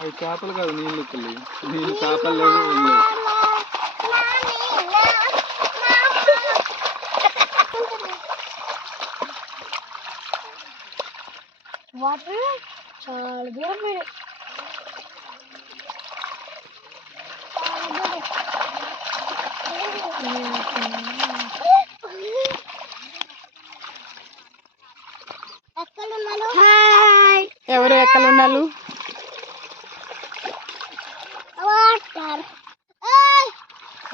అవి చేపలు కాదు, నీళ్ళు తల్లి. నీళ్ళు చేపలు లేదు, ఏం లేదు. వాటర్ చాలా దూరం ఎవరు ఎక్కలున్నారు?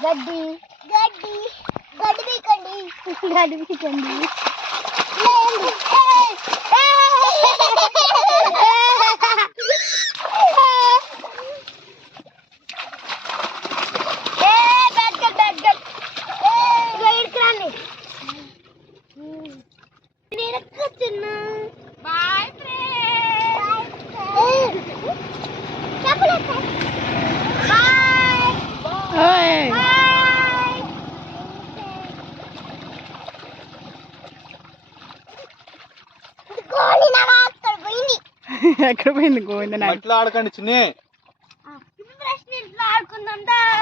గడ్డి గడ్డి గడ్డి బీకండి, గడ్డి బీకండి. ఎక్కడ పోయింది గోవింద? అట్లా ఆడకండి చిన్ని.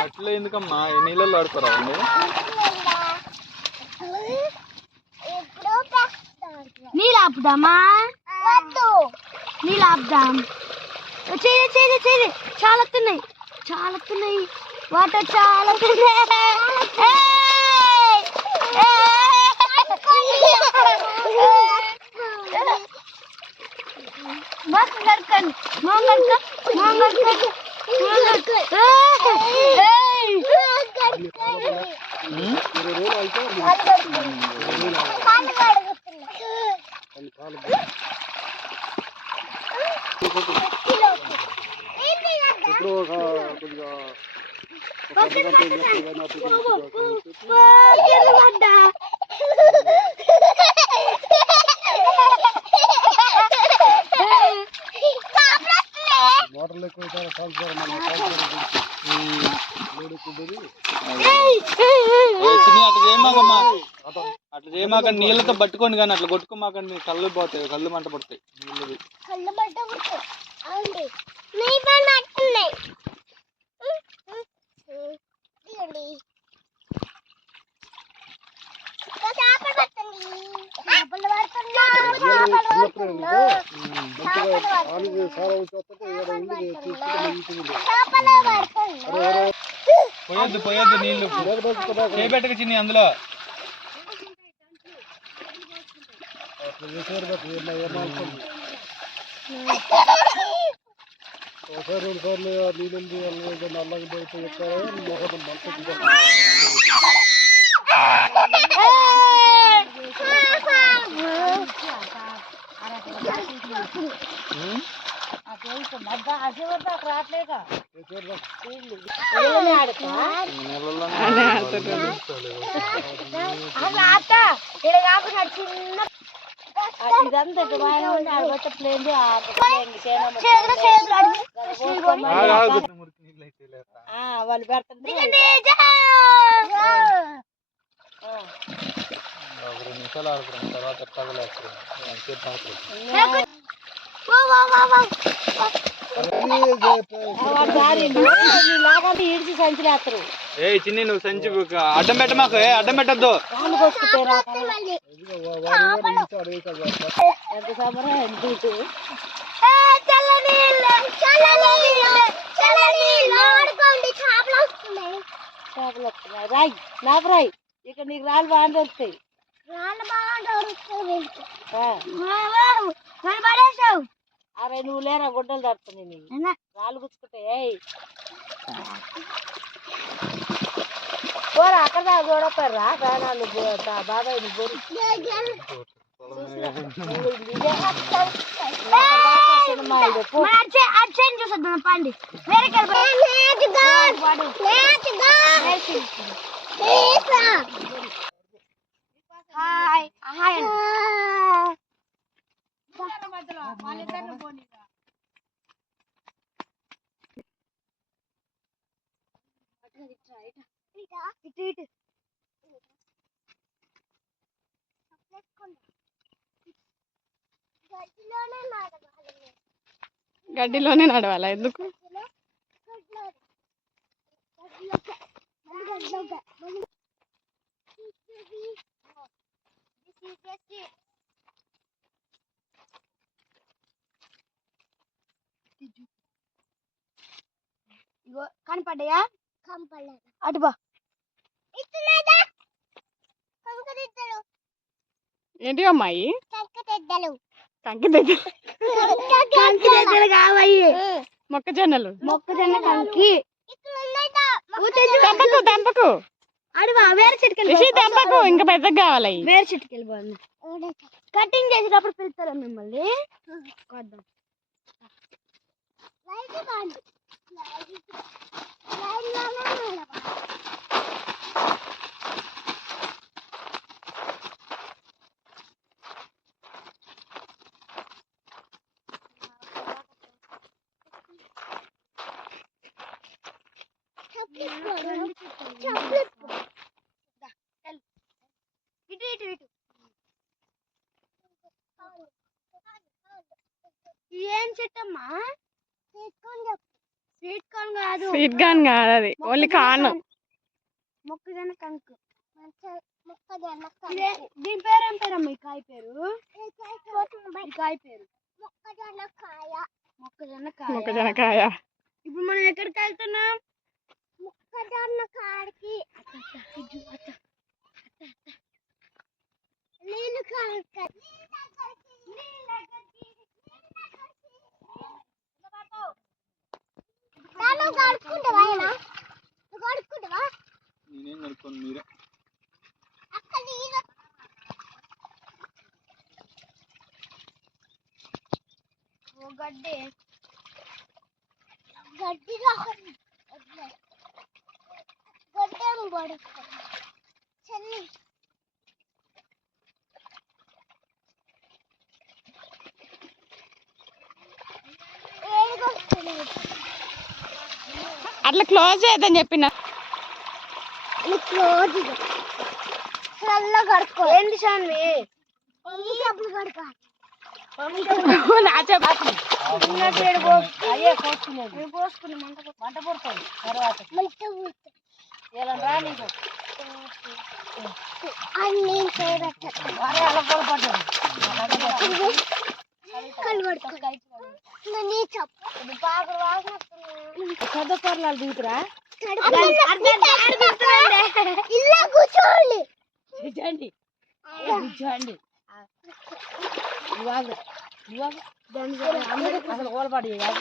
అట్లా ఎందుకమ్మా, నీళ్ళల్లో ఆడుకోరా? నీళ్ళు ఆపుదామా? నీళ్ళు ఆపుదాం. చేయి చాలా వస్తున్నాయి, చాలా వస్తున్నాయి. వాటర్ చాలా అట్లా చేయమాకండి, నీళ్ళతో పట్టుకోండి కానీ అట్లా కొట్టుకోమాకండి. కళ్ళు పోతాయి, కళ్ళు మంట పడతాయి. నీళ్ళు పోయొద్దు నీళ్ళు చేపెట్టక చిన్ని అందులో. ఒకసారి 2 సార్లు నీళ్ళు నల్లగా పోయితే ఇదంతా ప్లేన్ వాళ్ళు పెడుతుంటే 2 నిమిషాలు ఆడుకున్నాం, తర్వాత ఈడ్చి సంచిలేస్తారు. ఏ చిన్ని నువ్వు సంచి అడ్డం పెట్టమాకు, అడ్డం పెట్టద్దు. ఎంత సమరం చేపలు వస్తున్నాయి. రాయి నాకు రాయి, ఇక్కడ నీకు రాళ్ళు బాగా దొరుకుతాయి. అరే నువ్వు లేరా, గుడ్డలు తడుతున్నాయి, రాళ్ళు గుచ్చుకుంటాయి. పోరా అక్కడ చూడపోయారా ప్రాణాలు బాబాయ్ నువ్వు చూసొద్దాం పండి హాయ్ హాయ్ గడ్డిలోనే గడ్డిలోనే నడవాలా ఎందుకు? ఇగో కనపడ్డాయా? అటు బా. ఏంటి అమ్మాయి? కంకి కావాలి మొక్కజొన్నలు. మొక్కజొన్న కంకి. తెంపకు తెంపకు అడువా వేరే చెట్టుకెళ్ళి రిషి, తెంపకు, ఇంకా పెద్దగా కావాలి. వేరే చెట్టుకెళ్ళి బాగుంది. కటింగ్ చేసేటప్పుడు పిలుస్తారా మిమ్మల్ని? కొద్దాం. ఇటు ఇటు ఇటు. ఏం చెట్టమ్మా? స్వీట్ కార్న్ కాదు. స్వీట్ గాన్ కాదు అది, ఓన్లీ కాను. మొక్కజొన్న కంకు. దీని పేరు ఏం పేరమ్మా? ఈ కాయ పేరు? ఈ కాయ పేరు మొక్కజొన్న కాయ. మొక్కజొన్న కాయ. ఇప్పుడు మనం ఎక్కడికి వెళ్తున్నాం? మొక్కజొన్న కాడికి. నీళ్ళు నేనేం కనుక్కోను, మీరే. గడ్డి చెల్లి అట్లా క్లోజ్ చేయొద్దని చెప్పిన. ఏంటి శాన్వి? చెప్పులు కడుకో. నా చెప్పు. పోసుకుని మంట పడుతుంది తర్వాత చదువుకోరలాలు దిగుతురా? ఇలా కూర్చోండి. కూర్చోండి కూర్చోండి. అసలు ఓలపాటి కాదు.